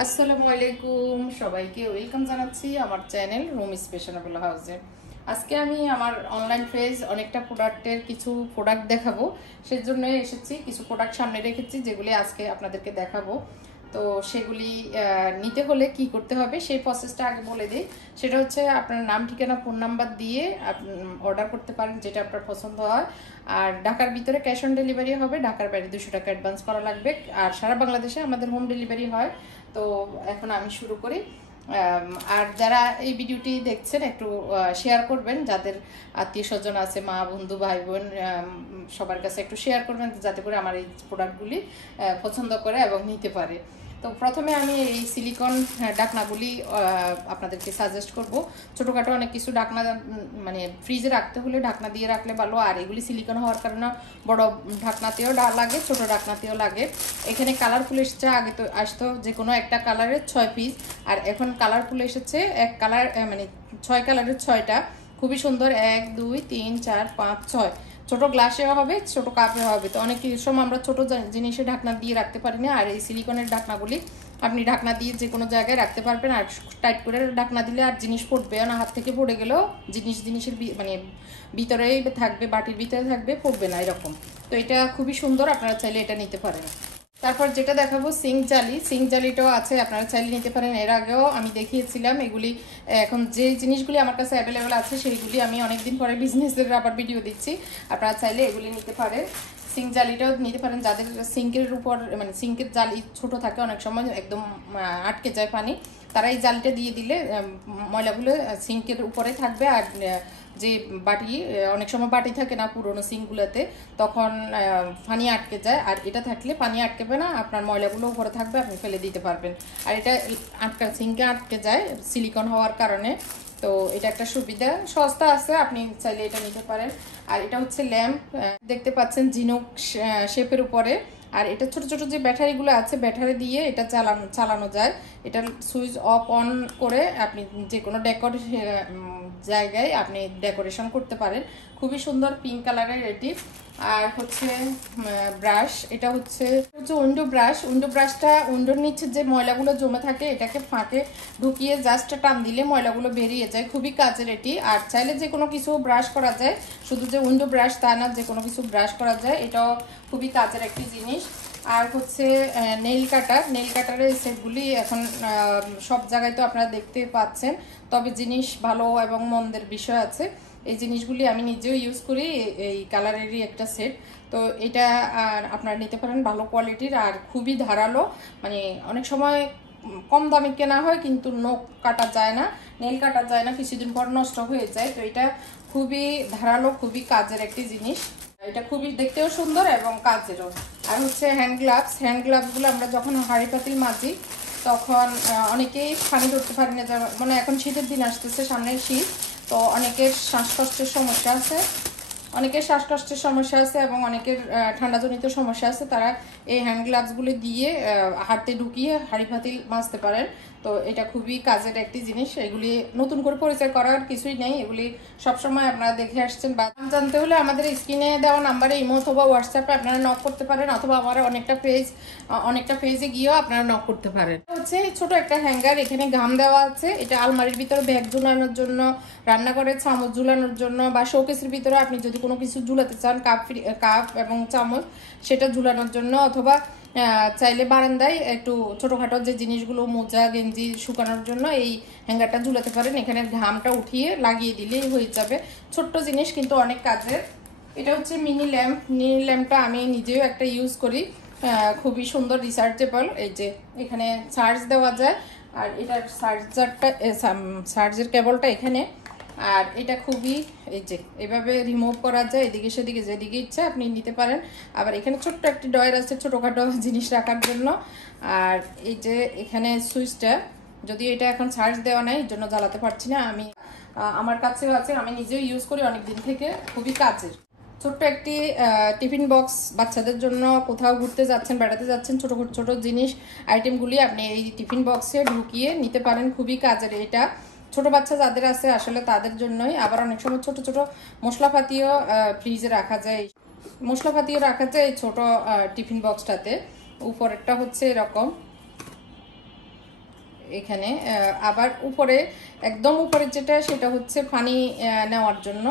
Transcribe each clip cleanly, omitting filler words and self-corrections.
আসসালামু আলাইকুম, সবাইকে ওয়েলকাম জানাচ্ছি আমার চ্যানেল রুম স্পেশালেবল হাউসে। আজকে আমি আমার অনলাইন পেজ অনেকটা প্রোডাক্টের কিছু প্রোডাক্ট দেখাবো, সেজন্য এসেছি। কিছু প্রোডাক্ট সামনে রেখেছি যেগুলি আজকে আপনাদেরকে দেখাবো। তো সেগুলি নিতে হলে কি করতে হবে সেই প্রসেসটা আগে বলে দিই। সেটা হচ্ছে আপনার নাম, ঠিকানা, ফোন নাম্বার দিয়ে অর্ডার করতে পারেন যেটা আপনার পছন্দ হয়। আর ঢাকার ভিতরে ক্যাশ অন ডেলিভারি হবে, ঢাকার বাইরে 200 টাকা অ্যাডভান্স করা লাগবে। আর সারা বাংলাদেশে আমাদের হোম ডেলিভারি হয়। তো এখন আমি শুরু করি। আর যারা এই ভিডিওটি দেখছেন একটু শেয়ার করবেন, যাদের আত্মীয় স্বজন আছে, মা, বন্ধু, ভাই বোন, সবার কাছে একটু শেয়ার করবেন যাতে করে আমার এই প্রোডাক্টগুলি পছন্দ করে এবং নিতে পারে। তো প্রথমে আমি এই সিলিকন ঢাকনাগুলি আপনাদেরকে সাজেস্ট করব। ছোটোখাটো অনেক কিছু ঢাকনা মানে ফ্রিজে রাখতে হলে ঢাকনা দিয়ে রাখলে ভালো। আর এগুলি সিলিকন হওয়ার কারণে বড় ঢাকনাতেও লাগে, ছোট ঢাকনাতেও লাগে। এখানে কালারফুল এসেছে, আগে তো আসতো যে কোনো একটা কালারের 6 পিস, আর এখন কালারফুল এসেছে এক কালার মানে 6 কালারের 6টা। খুবই সুন্দর, 1 2 3 4 5 6। ছোট গ্লাসেও হবে, ছোট কাপেও হবে। তো অনেক সময় আমরা ছোট জিনিসে ঢাকনা দিয়ে রাখতে পারি না, আর এই সিলিকনের ঢাকনাগুলি আপনি ঢাকনা দিয়ে যে কোনো জায়গায় রাখতে পারবেন। আর টাইট করে ঢাকনা দিলে আর জিনিস পড়বে না, হাত থেকে পড়ে গেলেও জিনিসের মানে ভিতরেই থাকবে, বাটির ভিতরে থাকবে, পড়বে না এরকম। তো এটা খুবই সুন্দর, আপনারা চাইলে এটা নিতে পারেন। তারপর যেটা দেখাবো সিঙ্ক জালিটাও আছে, আপনারা চাইলে নিতে পারেন। এর আগেও আমি দেখিয়েছিলাম এগুলি। এখন যে জিনিসগুলি আমার কাছে অ্যাভেলেবেল আছে সেইগুলি আমি অনেকদিন পরে বিজনেসের আবার ভিডিও দিচ্ছি, আপনারা চাইলে এগুলি নিতে পারেন। সিঙ্ক জালিটাও নিতে পারেন যাদের সিঙ্কের উপর মানে সিঙ্কের জালি ছোট থাকে, অনেক সময় একদম আটকে যায় পানি, তারা এই জালিটা দিয়ে দিলে ময়লাগুলো সিঙ্কের উপরে থাকবে। আর যে বাটি, অনেক সময় বাটি থাকে না পুরোনো সিঙ্কগুলোতে, তখন পানি আটকে যায়। আর এটা থাকলে পানি আটকেবে না, আপনার ময়লাগুলো উপরে থাকবে, আপনি ফেলে দিতে পারবেন। আর এটা সিঙ্কে আটকে যায় সিলিকন হওয়ার কারণে। তো এটা একটা সুবিধা, সস্তা আছে, আপনি চাইলে এটা নিতে পারেন। আর এটা হচ্ছে ল্যাম্প, দেখতে পাচ্ছেন ঝিনুক শেপের উপরে। আর এটা ছোট ছোট যে ব্যাটারিগুলো আছে, ব্যাটারি দিয়ে এটা চালানো যায়। এটা সুইচ অফ অন করে আপনি যে কোনো জায়গায় আপনি ডেকোরেশন করতে পারেন। খুবই সুন্দর, পিঙ্ক কালারের এটি। আর হচ্ছে ব্রাশ, এটা হচ্ছে উইন্ডো ব্রাশটা উইন্ডোর নিচে যে ময়লাগুলো জমে থাকে এটাকে ফাঁকে ঢুকিয়ে জাস্ট টান দিলে ময়লাগুলো বেরিয়ে যায়। খুবই কাজের এটি। আর চাইলে যে কোনো কিছু ব্রাশ করা যায়, শুধু যে উইন্ডো ব্রাশ তা না, যে কোনো কিছু ব্রাশ করা যায়। এটাও খুবই কাজের একটি জিনিস। আর হচ্ছে নেইল কাটারের সেটগুলি এখন সব জায়গায় তো আপনারা দেখতে পাচ্ছেন, তবে জিনিস ভালো এবং মন্দের বিষয় আছে। এই জিনিসগুলি আমি নিজেও ইউজ করি, এই কালারেরই একটা সেট। তো এটা আপনারা নিতে পারেন, ভালো কোয়ালিটির আর খুবই ধারালো। মানে অনেক সময় কম দামে কেনা হয় কিন্তু নখ কাটা যায় না, নেল কাটা যায় না, কিছুদিন পর নষ্ট হয়ে যায়। তো এটা খুবই ধারালো, খুবই কাজের একটি জিনিস। এটা খুবই দেখতেও সুন্দর এবং কাজেরও। আর হচ্ছে হ্যান্ড গ্লাভসগুলো আমরা যখন হাঁড়ি পাতিল মাজি তখন অনেকেই পানি ধরতে পারি না, মানে এখন শীতের দিন আসতেছে, সামনে শীত। তো অনেকের শ্বাসকষ্টের সমস্যা আছে এবং অনেকের ঠান্ডাজনিত সমস্যা আছে, তারা এই হ্যান্ড গ্লাভসগুলি দিয়ে হাতে ঢুকিয়ে হাঁড়ি পাতিল মাজতে পারেন। তো এটা খুবই কাজের একটি জিনিস। এগুলি নতুন করে পরিচয় করার কিছুই নেই, এগুলি সবসময় আপনারা দেখে আসছেন। বা জানতে হলে আমাদের স্ক্রিনে দেওয়া নাম্বারে ইমো অথবা হোয়াটসঅ্যাপে আপনারা নক করতে পারেন, অথবা আমার অনেকটা পেজে গিয়েও আপনারা নক করতে পারেন। হচ্ছে ছোট একটা হ্যাঙ্গার, এখানে ঘাম দেওয়া আছে। এটা আলমারির ভিতরে ব্যাগ ঝুলানোর জন্য, রান্নাঘরে চামচ ঝুলানোর জন্য, বা শোকেসের ভিতরে আপনি যদি কোনো কিছু ঝুলাতে চান, কাপ এবং চামচ, সেটা ঝুলানোর জন্য। অথবা চাইলে বারান্দায় একটু ছোটোখাটো যে জিনিসগুলো, মোজা গেঞ্জি শুকানোর জন্য এই হ্যাঙ্গারটা ঝুলাতে পারেন। এখানে ঘামটা উঠিয়ে লাগিয়ে দিলেই হয়ে যাবে। ছোট্ট জিনিস কিন্তু অনেক কাজের। এটা হচ্ছে মিনি ল্যাম্পটা আমি নিজেও একটা ইউজ করি, খুবই সুন্দর, রিচার্জেবল। এই যে এখানে চার্জ দেওয়া যায়, আর এটার চার্জের কেবলটা এখানে। আর এটা খুবই, এই যে এভাবে রিমুভ করা যায়, এদিকে সেদিকে যেদিকে ইচ্ছা আপনি নিতে পারেন। আবার এখানে ছোট্ট একটি ডয়ার আছে ছোটোখাটো জিনিস রাখার জন্য। আর এই যে এখানে সুইচটা, যদিও এটা এখন চার্জ দেওয়া নাই, এর জন্য জ্বালাতে পারছি না। আমার কাছেও আছে, আমি নিজেও ইউজ করি অনেক দিন থেকে, খুবই কাজের। ছোট্ট একটি টিফিন বক্স, বাচ্চাদের জন্য কোথাও ঘুরতে যাচ্ছেন, বেড়াতে যাচ্ছেন, ছোট ছোট জিনিস আইটেমগুলি আপনি এই টিফিন বক্সে ঢুকিয়ে নিতে পারেন, খুবই কাজের এটা। ছোট বাচ্চা যাদের আছে আসলে তাদের জন্যই। আবার অনেক সময় ছোট ছোট মশলাপাতিও ফ্রিজে রাখা যায়, এই ছোট টিফিন বক্সটাতে। উপরেরটা হচ্ছে এরকম, এখানে আবার উপরে একদম উপরে যেটা সেটা হচ্ছে পানি নেওয়ার জন্য।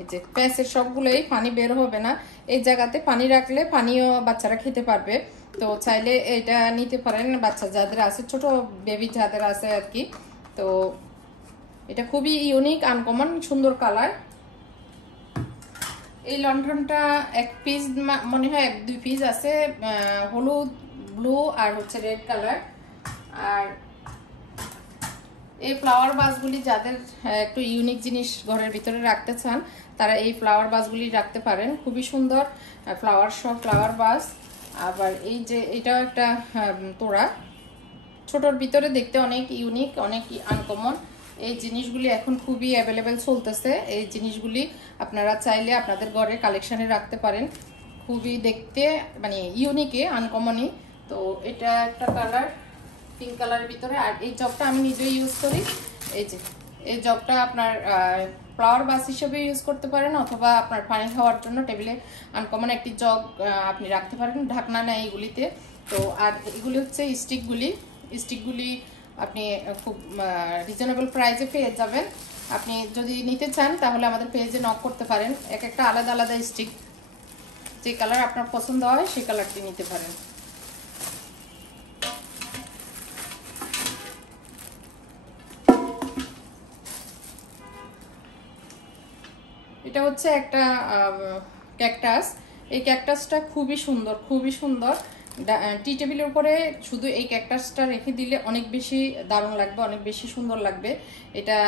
এই যে প্যাঁচের সবগুলোই পানি বের হবে না, এই জায়গাতে পানি রাখলে পানিও বাচ্চারা খেতে পারবে। তো চাইলে এটা নিতে পারেন বাচ্চা যাদের আছে, ছোট বেবি যাদের আছে আর কি। তো এটা খুবই ইউনিক, আনকমন, সুন্দর কালার। এই লণ্ঠনটা এক পিস মনে হয়, 1-2 পিস আছে, হলুদ, ব্লু আর হচ্ছে রেড কালার। আর এই ফ্লাওয়ার বাসগুলি যাদের একটু ইউনিক জিনিস ঘরের ভিতরে রাখতে চান তারা এই ফ্লাওয়ার বাসগুলি রাখতে পারেন, খুবই সুন্দর ফ্লাওয়ার বাস। আবার এই যে এটাও একটা তোড়া, ছোটোর ভিতরে দেখতে অনেক ইউনিক, অনেক আনকমন। এই জিনিসগুলি এখন খুবই অ্যাভেলেবেল চলতেছে। এই জিনিসগুলি আপনারা চাইলে আপনাদের ঘরে কালেকশানে রাখতে পারেন, খুবই দেখতে মানে ইউনিকে, আনকমনই। তো এটা একটা কালার, পিঙ্ক কালারের ভিতরে। আর এই জগটা আমি নিজেই ইউজ করি। এই যে এই জগটা আপনার ফ্লাওয়ার বাস হিসেবে ইউজ করতে পারেন, অথবা আপনার পানি খাওয়ার জন্য টেবিলে আনকমন একটি জগ আপনি রাখতে পারেন, ঢাকনা নেয় এগুলিতে। তো আর এগুলি হচ্ছে স্টিকগুলি আপনি খুব রিজনেবল প্রাইসে পেয়ে যাবেন। আপনি যদি নিতে চান তাহলে আমাদের পেজে নক করতে পারেন, এক একটা আলাদা আলাদা স্টিক, যে কালার আপনার পছন্দ হয় সেই কালারটি নিতে পারেন। এটা হচ্ছে একটা ক্যাকটাস। এই ক্যাকটাসটা খুবই সুন্দর, খুবই সুন্দর। টি টেবিলের উপরে শুধু এই ক্যাকটাসটা রেখে দিলে অনেক বেশি দারুণ লাগবে, অনেক বেশি সুন্দর লাগবে। এটা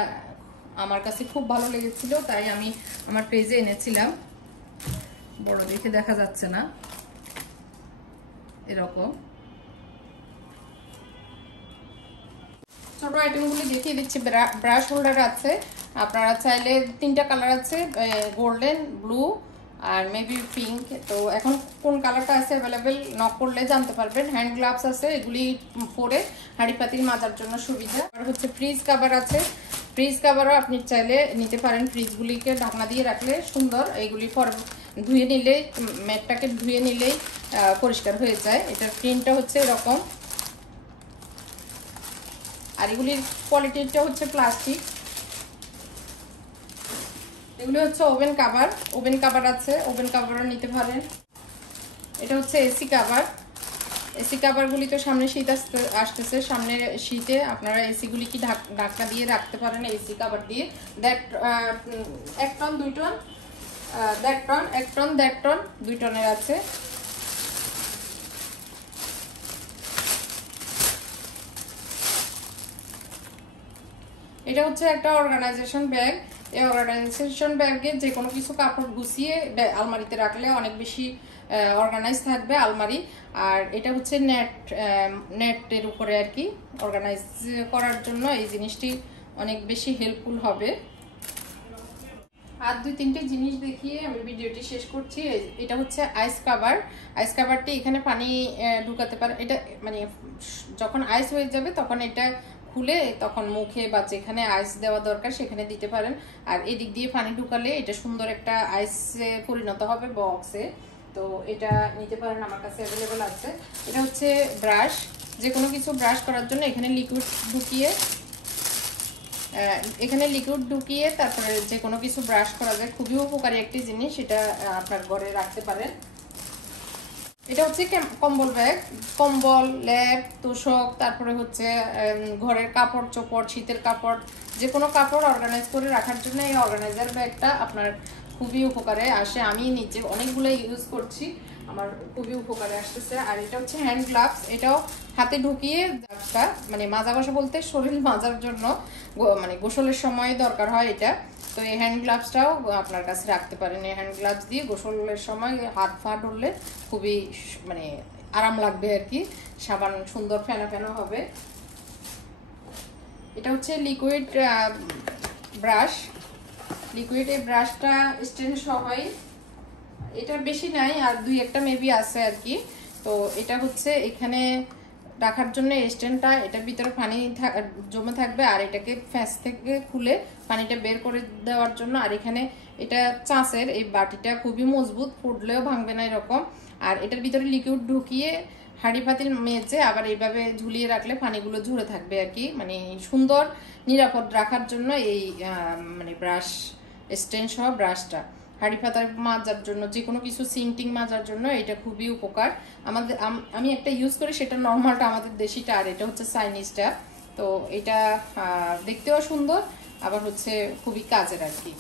আমার কাছে খুব ভালো লেগেছিল, তাই আমি আমার পেজে এনেছিলাম। বড় দেখে দেখা যাচ্ছে না, এরকম ছোট আইটেমগুলি দেখিয়ে দিচ্ছি। ব্রাশ হোল্ডার আছে, আপনারা চাইলে 3টা কালার আছে, গোল্ডেন, ব্লু আর মেবি পিঙ্ক। তো এখন কোন কালারটা আছে অ্যাভেলেবেল নক করলে জানতে পারবেন। হ্যান্ড গ্লাভস আছে, এগুলি পরে হাঁড়ি পাতিল মাজার জন্য সুবিধা। আর হচ্ছে ফ্রিজ কাভার আছে, ফ্রিজ কাভারও আপনি চাইলে নিতে পারেন। ফ্রিজগুলিকে ঢাকনা দিয়ে রাখলে সুন্দর, এইগুলি পরে ধুয়ে নিলেই, ম্যাটটাকে ধুয়ে নিলেই পরিষ্কার হয়ে যায়। এটার প্রিন্টটা হচ্ছে এরকম, আর এগুলির কোয়ালিটিটা হচ্ছে প্লাস্টিক। এগুলি হচ্ছে ওভেন কাভার আছে, ওভেন কাভারও নিতে পারেন। এটা হচ্ছে এসি কাভারগুলি তো সামনে শীত আসতেছে, সামনে শীতে আপনারা এসিগুলি কি ঢাকনা দিয়ে রাখতে পারেন এসি কাভার দিয়ে। 1 টন 2 টন, 1 টন 1.5 টন 2 টনের আছে। এটা হচ্ছে একটা অর্গানাইজেশন ব্যাগ। এই অর্গানাইজেশন ব্যাগে যে কোনো কিছু কাপড় গুছিয়ে আলমারিতে রাখলে অনেক বেশি অর্গানাইজ থাকবে আলমারি। আর এটা হচ্ছে নেটের উপরে আর কি অর্গানাইজ করার জন্য এই জিনিসটি অনেক বেশি হেল্পফুল হবে। আর 2-3টে জিনিস দেখিয়ে আমি ভিডিওটি শেষ করছি। এটা হচ্ছে আইস কাভারটি এখানে পানি ঢুকাতে পারে। এটা মানে যখন আইস হয়ে যাবে তখন এটা খুলে তখন মুখে বা যেখানে আইস দেওয়া দরকার সেখানে দিতে পারেন। আর এদিক দিয়ে পানি ঢুকালে এটা সুন্দর একটা আইসে পরিণত হবে, বক্সে। তো এটা নিতে পারেন, আমার কাছে অ্যাভেলেবেল আছে। এটা হচ্ছে ব্রাশ, যে কোনো কিছু ব্রাশ করার জন্য এখানে লিকুইড ঢুকিয়ে তারপরে যে কোনো কিছু ব্রাশ করা যায়, খুবই উপকারী একটি জিনিস। এটা আপনার ঘরে রাখতে পারেন। এটা হচ্ছে কম্বল ব্যাগ, কম্বল, লেপ, তোশক, তারপরে হচ্ছে ঘরের কাপড় চোপড়, শীতের কাপড়, যে কোনো কাপড় অর্গানাইজ করে রাখার জন্য এই অর্গানাইজার ব্যাগটা আপনার খুবই উপকারে আসে। আমি নিজে অনেকগুলো ইউজ করছি, আমার খুবই উপকারে আসতেছে। আর এটা হচ্ছে হ্যান্ড গ্লাভস, এটাও হাতে ঢুকিয়ে গ্লাভসটা মানে মাজা ঘষা বলতে শরীর মাজার জন্য, মানে গোসলের সময় দরকার হয় এটা। তো এই হ্যান্ড গ্লাভসটাও আপনার কাছে রাখতে পারেন। এই হ্যান্ড গ্লাভস দিয়ে গোসলের সময় হাত পা ধরলে খুবই মানে আরাম লাগবে আর কি, সাবান সুন্দর ফেনা ফেনা হবে। এটা হচ্ছে লিকুইড ব্রাশ, এই ব্রাশটা স্ট্যান্ড সহই, এটা বেশি নাই, আর 2-1টা মেবি আছে আর কি। তো এটা হচ্ছে এখানে রাখার জন্য স্ট্যান্ডটা, এটার ভিতরে পানি জমে থাকবে, আর এটাকে ফ্যাস থেকে খুলে পানিটা বের করে দেওয়ার জন্য। আর এখানে এটা চাঁচের, এই বাটিটা খুবই মজবুত, ফুটলেও ভাঙবে না এরকম। আর এটার ভিতরে লিকুইড ঢুকিয়ে হাঁড়ি পাতিল মেজে আবার এইভাবে ঝুলিয়ে রাখলে পানিগুলো ঝরে থাকবে আর কি, মানে সুন্দর নিরাপদ রাখার জন্য এই মানে ব্রাশ স্ট্যান্ড সহ ব্রাশটা হাঁড়ি পাতার মাজার জন্য, যে কোনো কিছু সিঙ্কটিং মাজার জন্য এটা খুবই উপকার। আমাদের আমি একটা ইউজ করি, সেটা নর্মালটা আমাদের দেশিটা, আর এটা হচ্ছে চাইনিজটা। তো এটা দেখতেও সুন্দর, আবার হচ্ছে খুবই কাজের আর কি।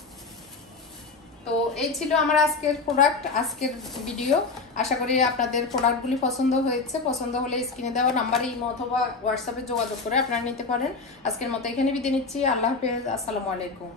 তো এই ছিল আমার আজকের প্রোডাক্ট, আজকের ভিডিও। আশা করি আপনাদের প্রোডাক্টগুলি পছন্দ হয়েছে। পছন্দ হলে স্ক্রিনে দেওয়া নাম্বারে ইমো অথবা হোয়াটসঅ্যাপে যোগাযোগ করে আপনারা নিতে পারেন। আজকের মতো এখানে বিদায় নিচ্ছি। আল্লাহ হাফেজ, আসসালামু আলাইকুম।